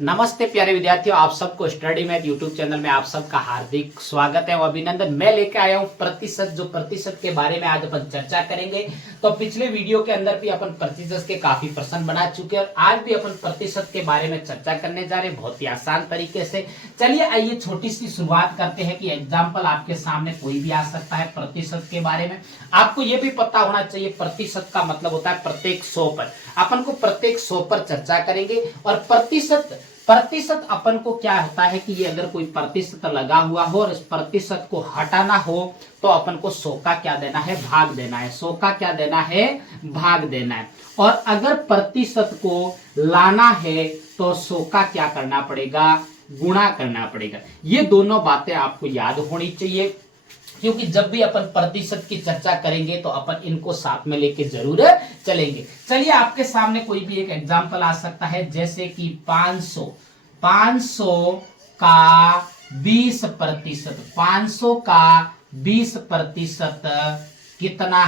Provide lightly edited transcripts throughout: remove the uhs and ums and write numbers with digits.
नमस्ते प्यारे विद्यार्थियों, आप सबको स्टडी मैथ यूट्यूब चैनल में आप सबका हार्दिक स्वागत है और अभिनंदन। मैं लेके आया हूं प्रतिशत के बारे में आज अपन चर्चा करेंगे। तो पिछले वीडियो के अंदर भी अपन प्रतिशत के काफी प्रश्न बना चुके हैं और आज भी अपन प्रतिशत के बारे में चर्चा करने जा रहे हैं बहुत ही आसान तरीके से। चलिए आइए छोटी सी शुरुआत करते हैं कि एग्जाम्पल आपके सामने कोई भी आ सकता है प्रतिशत के बारे में। आपको यह भी पता होना चाहिए प्रतिशत का मतलब होता है प्रत्येक 100 पर। अपन को प्रत्येक 100 पर चर्चा करेंगे और प्रतिशत अपन को क्या होता है कि ये अगर कोई प्रतिशत लगा हुआ हो और इस प्रतिशत को हटाना हो तो अपन को 100 का क्या देना है, भाग देना है। 100 का क्या देना है, भाग देना है। और अगर प्रतिशत को लाना है तो 100 का क्या करना पड़ेगा, गुणा करना पड़ेगा। ये दोनों बातें आपको याद होनी चाहिए क्योंकि जब भी अपन प्रतिशत की चर्चा करेंगे तो अपन इनको साथ में लेके जरूर चलेंगे। चलिए आपके सामने कोई भी एक एग्जांपल आ सकता है जैसे कि 500 का 20%। 500 का 20% कितना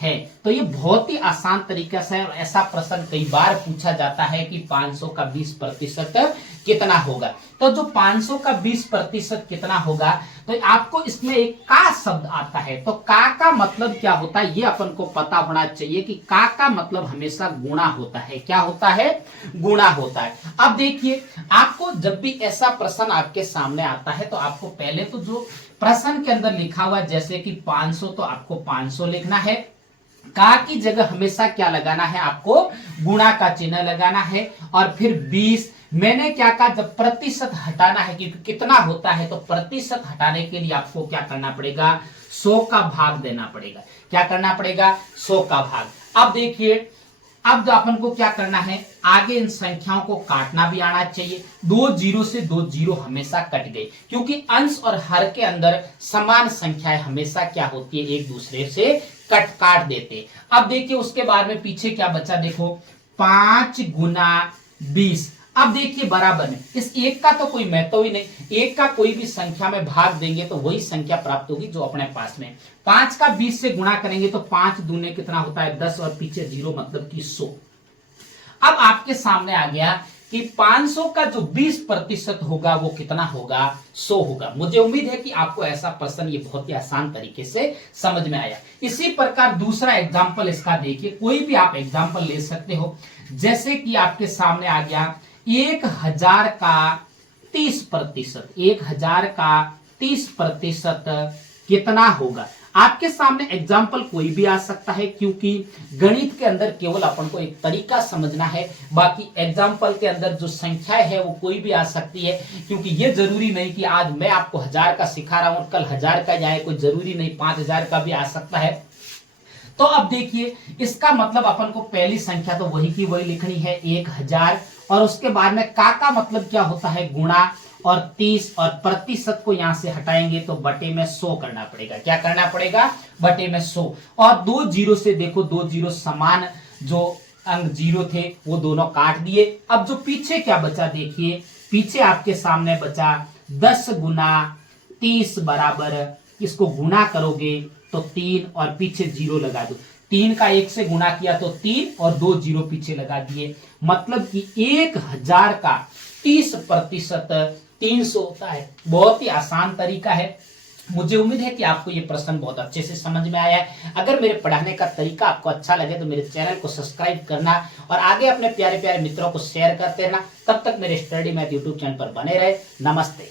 है। तो ये बहुत ही आसान तरीका से और ऐसा प्रश्न कई बार पूछा जाता है कि 500 का 20% कितना होगा। तो जो 500 का 20% कितना होगा तो आपको इसमें एक का शब्द आता है। तो का मतलब क्या होता है ये अपन को पता होना चाहिए कि का मतलब हमेशा गुणा होता है। क्या होता है, गुणा होता है। अब देखिए आपको जब भी ऐसा प्रश्न आपके सामने आता है तो आपको पहले तो जो प्रश्न के अंदर लिखा हुआ जैसे कि 500 तो आपको 500 लिखना है। का की जगह हमेशा क्या लगाना है, आपको गुणा का चिन्ह लगाना है। और फिर 20 मैंने क्या कहा, जब प्रतिशत हटाना है क्योंकि कितना होता है तो प्रतिशत हटाने के लिए आपको क्या करना पड़ेगा, 100 का भाग देना पड़ेगा। क्या करना पड़ेगा, 100 का भाग। अब देखिए अब जो अपन को क्या करना है, आगे इन संख्याओं को काटना भी आना चाहिए। 2 जीरो से 2 जीरो हमेशा कट गए क्योंकि अंश और हर के अंदर समान संख्याएं हमेशा क्या होती है, एक दूसरे से काट देते। अब देखिए उसके बाद में पीछे क्या बचा, देखो 5 गुना 20। अब देखिए बराबर में इस एक का तो कोई महत्व ही नहीं, एक का कोई भी संख्या में भाग देंगे तो वही संख्या प्राप्त होगी जो अपने पास में। 5 का 20 से गुणा करेंगे तो 5 दूने कितना होता है, 10 और पीछे 0 मतलब कि 100। अब आपके सामने आ गया कि 500 का जो 20% होगा वो कितना होगा, 100 होगा। मुझे उम्मीद है कि आपको ऐसा प्रश्न ये बहुत ही आसान तरीके से समझ में आया। इसी प्रकार दूसरा एग्जांपल इसका देखिए, कोई भी आप एग्जांपल ले सकते हो। जैसे कि आपके सामने आ गया 1000 का 30%। 1000 का 30% कितना होगा। आपके सामने एग्जाम्पल कोई भी आ सकता है क्योंकि गणित के अंदर केवल अपन को एक तरीका समझना है, बाकी एग्जाम्पल के अंदर जो संख्याएं है वो कोई भी आ सकती है। क्योंकि ये जरूरी नहीं कि आज मैं आपको 1000 का सिखा रहा हूं कल 1000 का जाए, कोई जरूरी नहीं 5000 का भी आ सकता है। तो अब देखिए इसका मतलब अपन को पहली संख्या तो वही की वही लिखनी है 1000 और उसके बाद में का मतलब क्या होता है, गुणा और 30 और प्रतिशत को यहां से हटाएंगे तो बटे में 100 करना पड़ेगा। क्या करना पड़ेगा, बटे में 100। और 2 जीरो से देखो 2 जीरो समान जो अंक जीरो थे वो दोनों काट दिए। अब जो पीछे क्या बचा देखिए, पीछे आपके सामने बचा 10 गुना 30 बराबर, इसको गुणा करोगे तो 3 और पीछे 0 लगा दो। 3 का 1 से गुणा किया तो 3 और 2 जीरो पीछे लगा दिए। मतलब कि 1000 का 30% 300 होता है। बहुत ही आसान तरीका है। मुझे उम्मीद है कि आपको ये प्रश्न बहुत अच्छे से समझ में आया है। अगर मेरे पढ़ाने का तरीका आपको अच्छा लगे तो मेरे चैनल को सब्सक्राइब करना और आगे अपने प्यारे प्यारे मित्रों को शेयर करते रहना। तब तक मेरे स्टडी मैथ यूट्यूब चैनल पर बने रहे। नमस्ते।